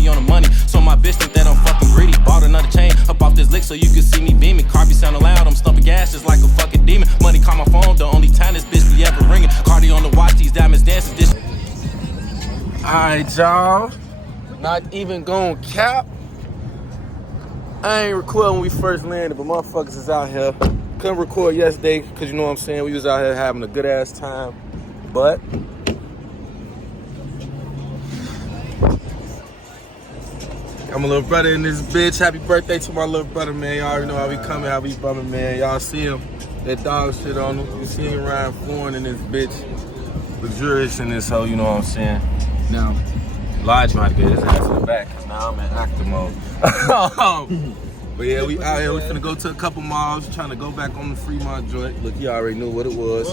be on the money. So my bitch think that I'm fucking greedy. Bought another chain up off this lick so you can see me beaming. Car be sounding loud, I'm stumping gas just like a fucking demon. Money call my phone, the only time this bitch be ever ringing. Cardi on the watch, these diamonds dancing. This. Alright, y'all. Not even gon' cap. I ain't recording when we first landed, but motherfuckers is out here. Couldn't record yesterday, cause you know what I'm saying, we was out here having a good ass time. But I'm a little brother in this bitch. Happy birthday to my little brother, man. Y'all already know how we coming, how we bumming, man. Y'all see him, that dog shit on him. You see him riding foreign in this bitch. Luxurious in this hoe, you know what I'm saying? Now, Lodge might get his ass in the back, cause now I'm in actor mode. But yeah, we out here. We finna go to a couple malls, trying to go back on the Fremont joint. Look, you already knew what it was.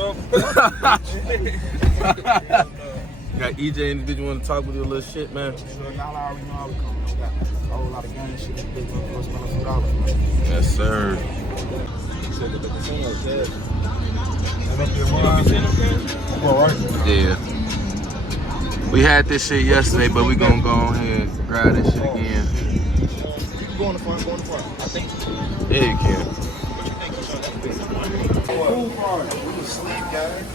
Got EJ and did you want to talk with you a little shit, man? Y'all already know how we come. We got a whole lot of gang shit in the big one. Spend a few dollars, man. Yes, sir. Yeah. We had this shit yesterday, but we gonna go ahead and grab this shit again. Go in the front, I think. Yeah, you can. Cool part. We can sleep, guys.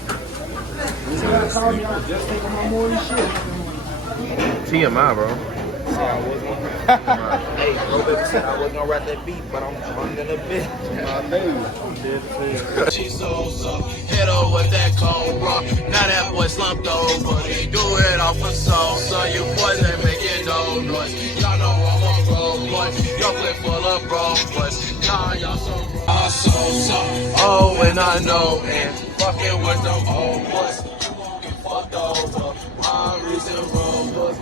You gotta call me. I was just taking my morning shit. TMI, bro. Hey, bro, baby said I wasn't gonna rap that beat, but I'm running a bit. She's so hit her with that cold rock. Now that boy slumped over. He do it off a soul. So you boys ain't making no noise. Y'all know I'm a road boy. Your clip full of bro boys. Nah, y'all so oh, and I know, and fucking with them old boys. You won't get fucked over. My reason road boys.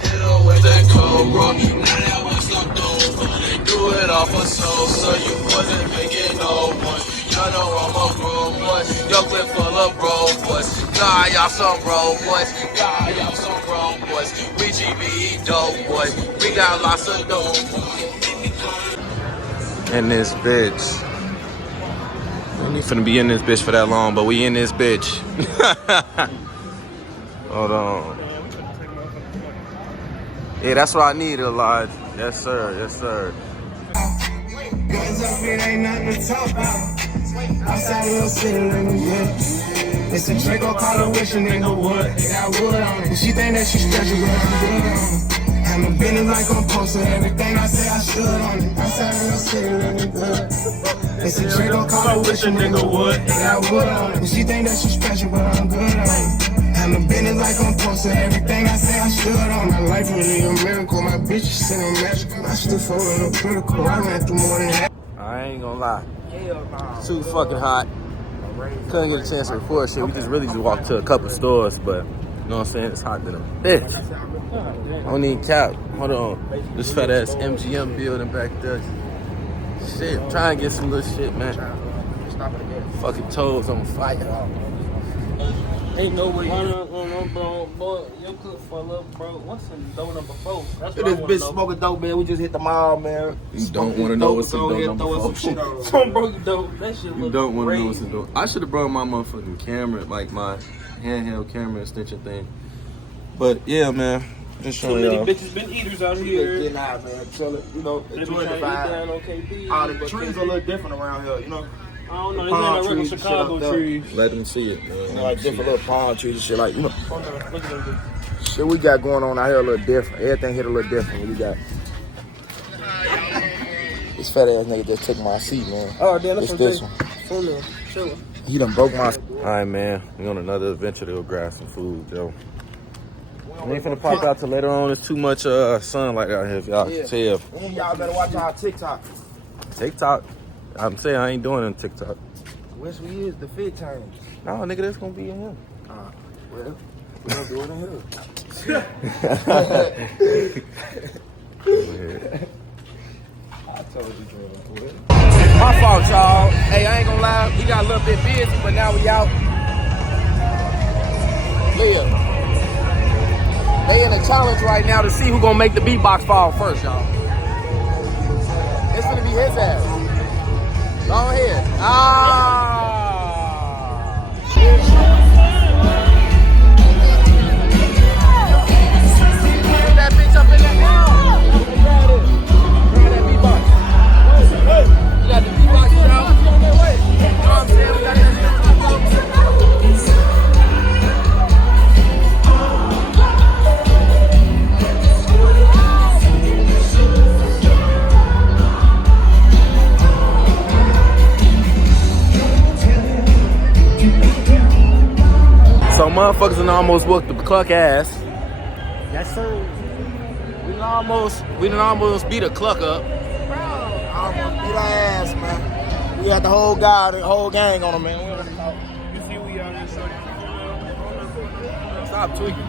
Hit her with that cold rock. Now that boy slumped over. They do it off a soul. So you wasn't making no one. Y'all know I'm a bro boy. Your clip full of bro boys. Nah, y'all some bro boys. Nah, y'all some bro boys. We GBE dope boys. We got lots of dope boys. In this bitch. We ain't finna be in this bitch for that long, but we in this bitch. Hold on. Yeah, that's what I need, Elijah. Yes, sir. Yes, sir. Guns up, it ain't nothing to talk about. Outside of your city, let me get. It's a Draco, call her wish a nigga would. They got wood on it. She think that she special, but I'm good on it. I'm a business like I'm posted. Everything I say, I should on it. Outside of your city, let me good. It's a Draco, call her wish a nigga would. They got wood on it. She think that she special, but I'm good on it. I'm a business like I'm posted. Everything I say, I should on. My life really a miracle. My bitch is sitting magical. I still folding no critical. I ran through more than that. I ain't gonna lie. Too fucking hot. Couldn't get a chance to record shit. We just really just walked to a couple stores, but you know what I'm saying? It's hot than a bitch. I don't need cap. Hold on. This fat ass MGM building back there. Shit, I'm trying to get some little shit, man. Fucking toes on fire. Ain't no way. Bro, boy, your cook full up, bro. What's in door number 4? That's what This I wanna bitch know. smoking dope, man. We just hit the mall, man. You don't want to know what's in door number 4. Some broke dope. That shit You look don't want to know crazy. what's in door. I should have brought my motherfucking camera, like my handheld camera extension thing. But yeah, man. Just Too showing many y'all. bitches been eaters out here. Getting out, man. Chilling, you know, They be enjoying trying the to eat down vibe. on KP. All the but trees KP are a little different around here, you know. I don't know. This palm ain't no regular trees and shit up Chicago there. trees. Let them see it, man. Like different little palm trees and shit, like, you know. Hold on, look at them. Shit we got going on out here a little different. Everything hit a little different. We got this fat ass nigga just took my seat, man. Oh, damn, It's that's this what one. For real. Chill. He done broke my. Alright, man. We on another adventure to go grab some food, yo. We ain't finna pop out till later on. It's too much sunlight out here, if y'all can tell. And y'all better watch our TikTok. TikTok. I'm saying I ain't doing it on TikTok. Where we is the fit time. No, nigga, that's gonna be in here. Well, we gonna do it in here. I told you, bro. My fault, y'all. Hey, I ain't gonna lie. We got a little bit busy, but now we out. Leah. They in a challenge right now to see who gonna make the beatbox fall first, y'all. It's gonna be his ass. Go ahead. Motherfuckers done almost whooped the cluck ass. Yes, sir. We done almost beat a cluck up. Almost beat our ass, man. We got the whole gang on them, man. You see we out here, shorty. Stop tweaking.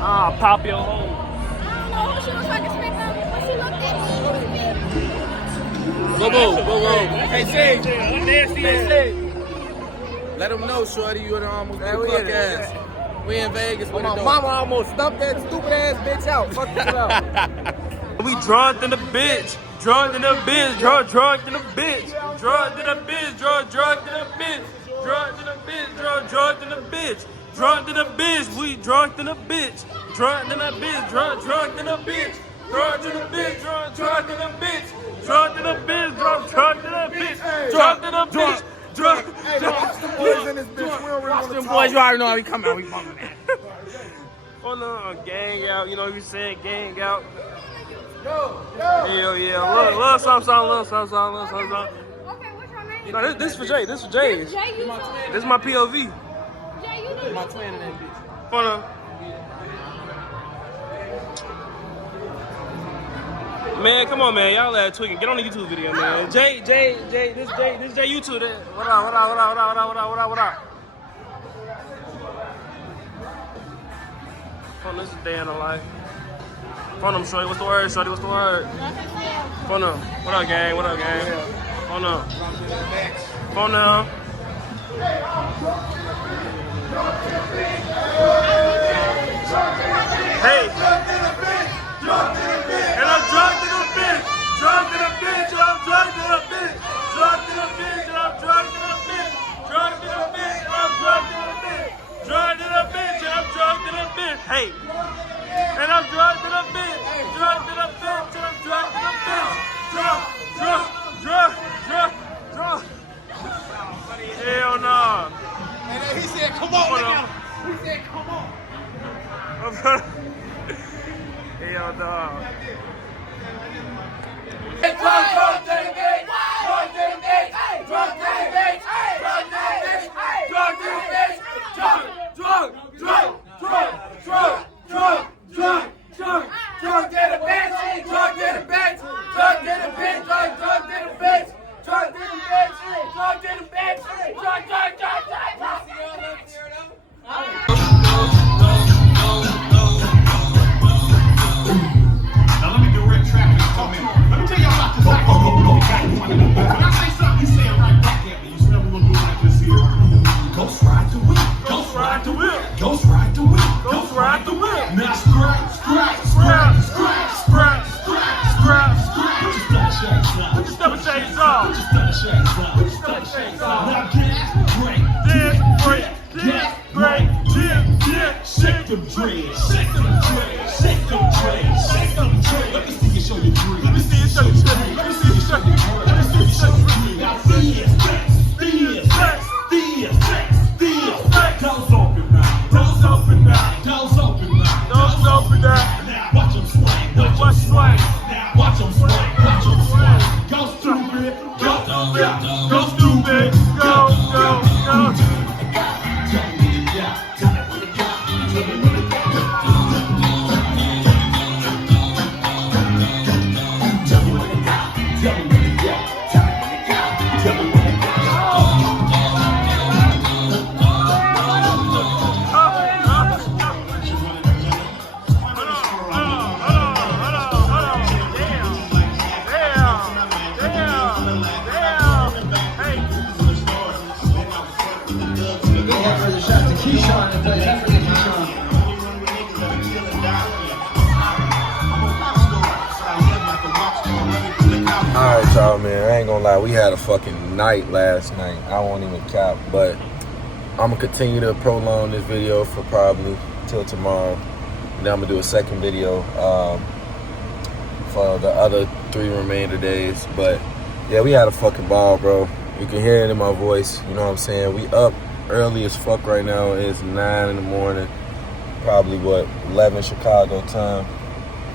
Ah, pop your hole. I don't know who she was trying to smack on, but she looked at me. Whoa. Hey, Sage. Nasty ass. Let them know, shorty, you done almost beat a cluck ass. We in Vegas. What My mama almost stumped that stupid ass bitch out. Fuck this up. We drunk in the bitch. Drunk in the bitch. Drunk in the bitch. Drunk in the bitch. Drunk in the bitch. Drunk in the bitch. Drunk in the bitch. Drunk in the bitch. We drunk in the bitch. Drunk in the bitch. Drunk in the bitch. Drunk in the bitch. Drunk in the bitch. Drunk in the bitch. Drunk in the bitch. Drunk in the bitch. Drunk. Hey, watch the boys in this bitch. We don't really want to Them talk. boys, you already know how we come out. We bumping that. Hold on, gang out. You know what you saying? Gang out. Yo. Hell yeah. Love something. Okay, what's your name? No, this for Jay. This for Jay. Jay, you too? This is my POV. Jay, you need My twin in that bitch. Hold on. Man, come on, man. Y'all at tweaking. Get on the YouTube video, man. Jay, this Jay YouTube. What up? Phone, this is day in the life. Phone them, shorty. What's the word, shorty? What's the word? Phone them. What up, gang? Phone them. Phone them. Hey. And I'm drunk in the bitch. Drunk in the bitch. And I'm drunk in the bitch. Drunk in the bitch. And I'm drunk in the bitch. Drunk in the bitch. And I'm drunk in the bitch. Drunk in the bitch. And I'm drunk in the bitch. Hey. And I'm drunk in the bitch. Drunk in the bitch. And I'm drunk in the bitch. Drunk. Hell no. And then he said, come on, nigga. He said, come on. Hell no. Now let me direct traffic for a minute. Let me tell y'all about this act. When I say something, you say it right back at me. You smell me gonna do like this here. Ghost ride the whip. Ghost ride the whip. Ghost ride the whip. Ghost ride the whip. Now scratch. Put your stunner shades on. Put your stomach shades on. Put your stunner shades on. Put your stomach shades on. Now gas, break, shake them dreads, shake them dreads, shake them dreads, shake them dreads. Let me see you show your dreads. Let me see you show your dreads. Let me see you show your dreads. Let me see you show your dreads. Now these, doors open now, doors open now, doors open now, Doors open now. Now watch them swing, Watch swing. now watch them swing, watch them swing. Go stupid, go stupid, Go stupid. Go. Alright, y'all, man. I ain't gonna lie. We had a fucking night last night. I won't even cap, but I'm gonna continue to prolong this video for probably till tomorrow. And then I'm gonna do a second video for the other 3 remainder days. But yeah, we had a fucking ball, bro. You can hear it in my voice. You know what I'm saying? We up early as fuck right now. It's 9 in the morning. Probably 11 Chicago time.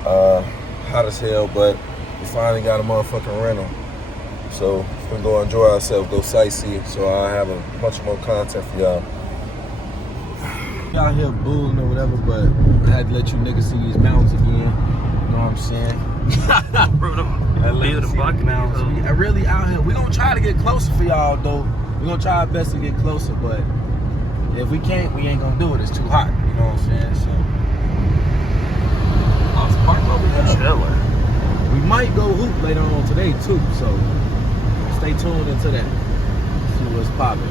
Hot as hell, but we finally got a motherfucking rental. So we're gonna go enjoy ourselves, go sightsee. So I'll have a bunch more content for y'all. we out here bulling or whatever, but I had to let you niggas see these mountains again. You know what I'm saying? Bro, I really out here. We gonna try to get closer for y'all though. We gonna try our best to get closer, but if we can't, we ain't gonna do it. It's too hot. You know what I'm saying? So I was parked over here. chilling. We might go hoop later on today too. So stay tuned into that. See what's popping.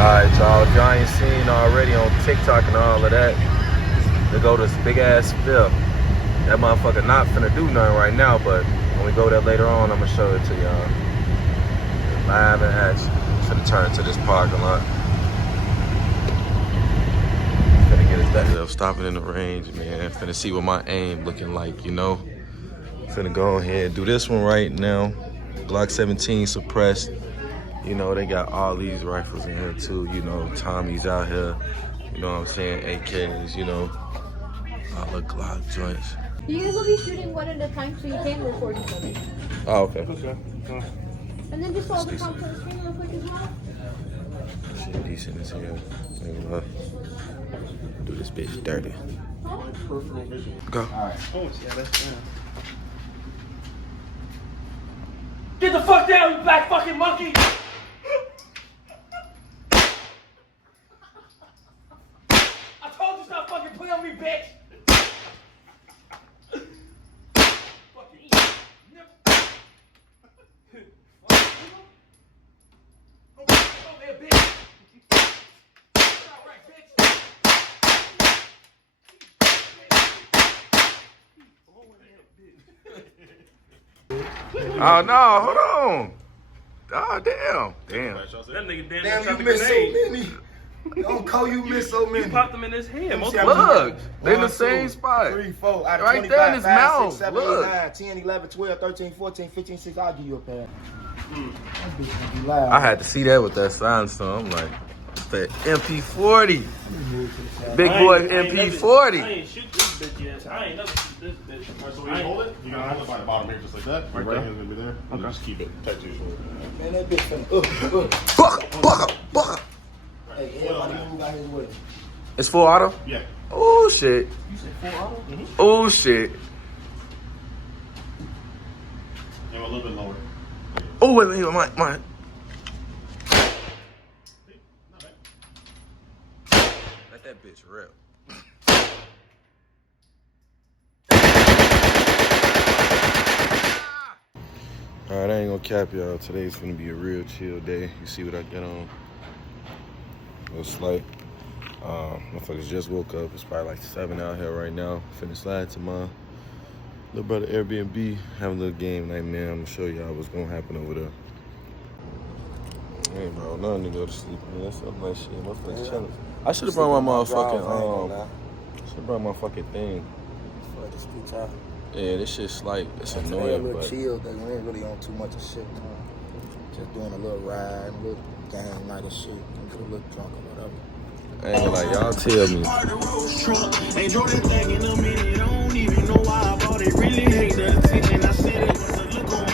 Alright, y'all. If y'all ain't seen already on TikTok and all of that, they go to this big ass field. That motherfucker not finna do nothing right now, but when we go there later on, I'm gonna show it to y'all. Live in action. Finna turn to this parking lot. Finna get it back up, stopping in the range, man. Finna see what my aim looking like, you know. Finna go ahead and do this one right now. Glock 17 suppressed. You know, they got all these rifles in here too, you know, Tommy's out here, you know what I'm saying, AKs, you know, all the Glock joints. You guys will be shooting one at a time so you can record each other. Oh, okay. And then just follow the comp on the screen real quick as well. Shit decent as hell. Do this bitch dirty. Go. Get the fuck down, you black fucking monkey! I told you stop fucking playing on me, bitch! Oh no, hold on. Oh damn. That nigga Damn, you missed so many. Don't call you miss so many. You popped him in his head. Look, they in the same spot. 3, 4, out of Right 25, there in his 5, mouth. 6, 7, Look. 8, 9, 10, 11, 12, 13, 14, 15, 16. I'll give you a pass. That bitch gonna be loud. I had to see that with that sign, so I'm like, the MP40. Big boy MP40. I ain't shoot this bitch yet. I ain't never shoot this bitch. Alright, so when you hold it, you gotta hold it by the bottom here, just like that. Your right hand's gonna be there. And just keep it tight to your shoulder. Man, that bitch finna, Hey, everybody move out his way. It's full auto? Yeah. Oh shit. You said full auto? Oh shit. Yeah, a little bit lower. Oh wait, my. Let that bitch rip. Alright, I ain't gonna cap y'all. Today's gonna be a real chill day. You see what I got on? A little slight. Motherfuckers just woke up. It's probably like 7 out here right now. Finna slide to my little brother Airbnb. Having a little game night, man. I'm gonna show y'all what's gonna happen over there. Hey, bro, nothing to go to sleep, man. That's something like shit. Motherfuckers chilling. I should've brought my motherfucking, should've brought my fucking thing. Fuck, it's too tired. Yeah, this shit's like, it's Today a annoying, little but chill, though. We ain't really on too much of shit. Just doing a little ride, a little game night of shit. I'm just a little drunk or whatever. I ain't gonna lie, y'all tell me. Ain't drove that thing in a minute. I don't even know why I bought it. Really hate the attention. I said it was a look on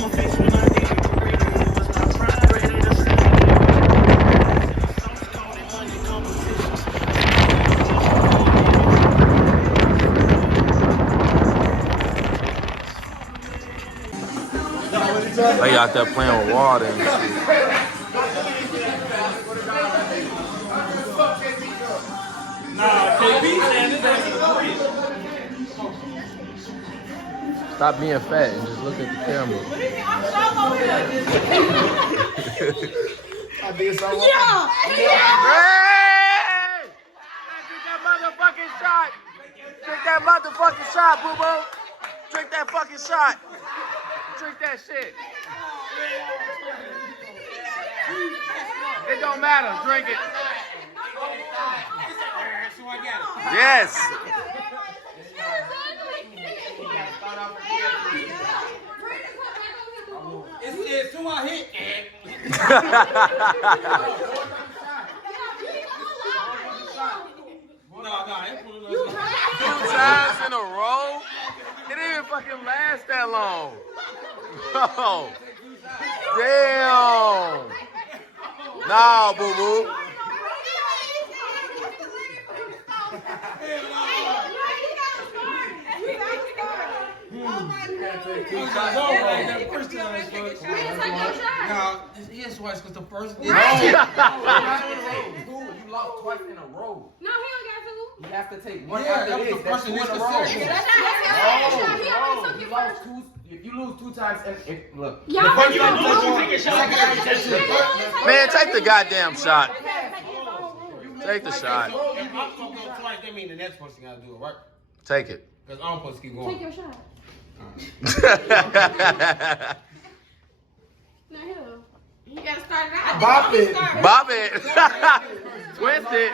my face when I did it. For real, it was my pride. Ready to sell it. Sauce called it money compositions. They out there playing with water and shit. Nah, KP saying this ain't Stop being fat and just look at the camera. I did something. Hey! Drink that motherfucking shot! Drink that motherfucking shot, boo-boo! Drink that fucking shot! Drink that shit! It don't matter, drink it. Yes! It's too I hit. Two times in a row? It didn't even fucking last that long. Oh. Damn. Nah, boo-boo. Yes, twice, because the first Right. you lost twice in a row. No, he only got 2. You have to take one Yeah, after that was this. the That's first 2 and in a this the row. second. He already took You it lost first. 2. If you lose 2 times, look. Y'all First you time don't you lose, take a shot. Man, take the goddamn shot. Take the shot. If I'm supposed to go twice, that means the next person gotta do it, right? Take it. Because I'm supposed to keep going. Take your shot. Now here. You gotta start it out. Bop it. Bob it. Twist it.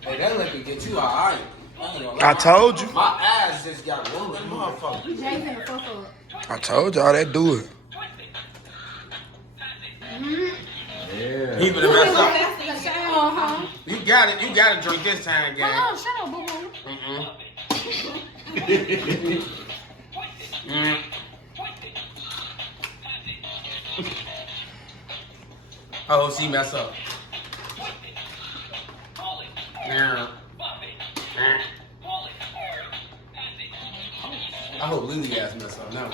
Hey, that liquor get you alright. I told you. My ass just got one little motherfucker. Jay's in the fuck up. I told y'all that do it. He better mess up. Uh-huh. You gotta drink this time, gang. Oh, shut up, boo-boo. Oh, she mess up. I hope Lily ass mess up now.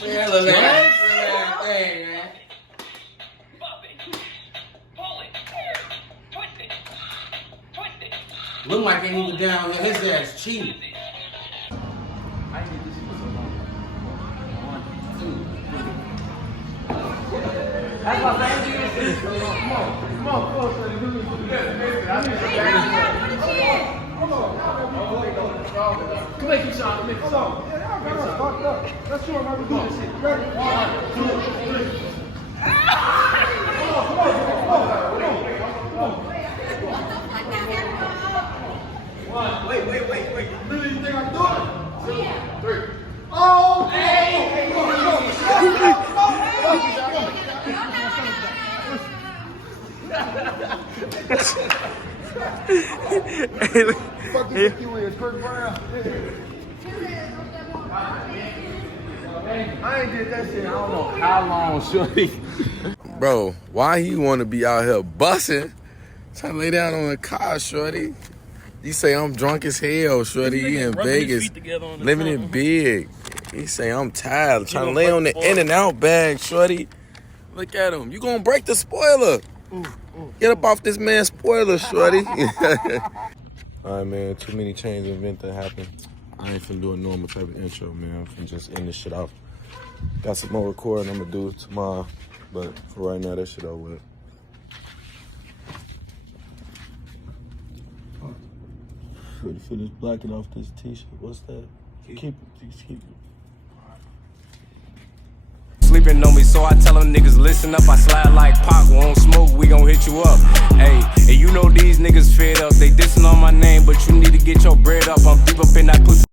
Yeah, relax. Hey, man. Look like he was down here, his ass cheating. I ain't did that shit. I don't know how long, shorty. Bro, why he want to be out here bussing? Trying to lay down on the car, shorty. You say I'm drunk as hell, shorty. He in Vegas, living it big. He say I'm tired, trying to lay on the in and out bag, shorty. Look at him. You gonna break the spoiler? Get up off this man's spoiler, shorty. All right, man. Too many chains event that happened. I ain't finna do a normal type of intro, man. I'm finna just end this shit off. Got some more recording I'm gonna do tomorrow, but for right now, that shit over with. Finish blacking off this t-shirt. What's that? Keep it. Sleeping on me, so I tell them niggas listen up. I slide like Pac, won't smoke, we gon' hit you up. Hey, and you know these niggas fed up. They dissing on my name, but you need to get your bread up. I'm deep up in that pussy.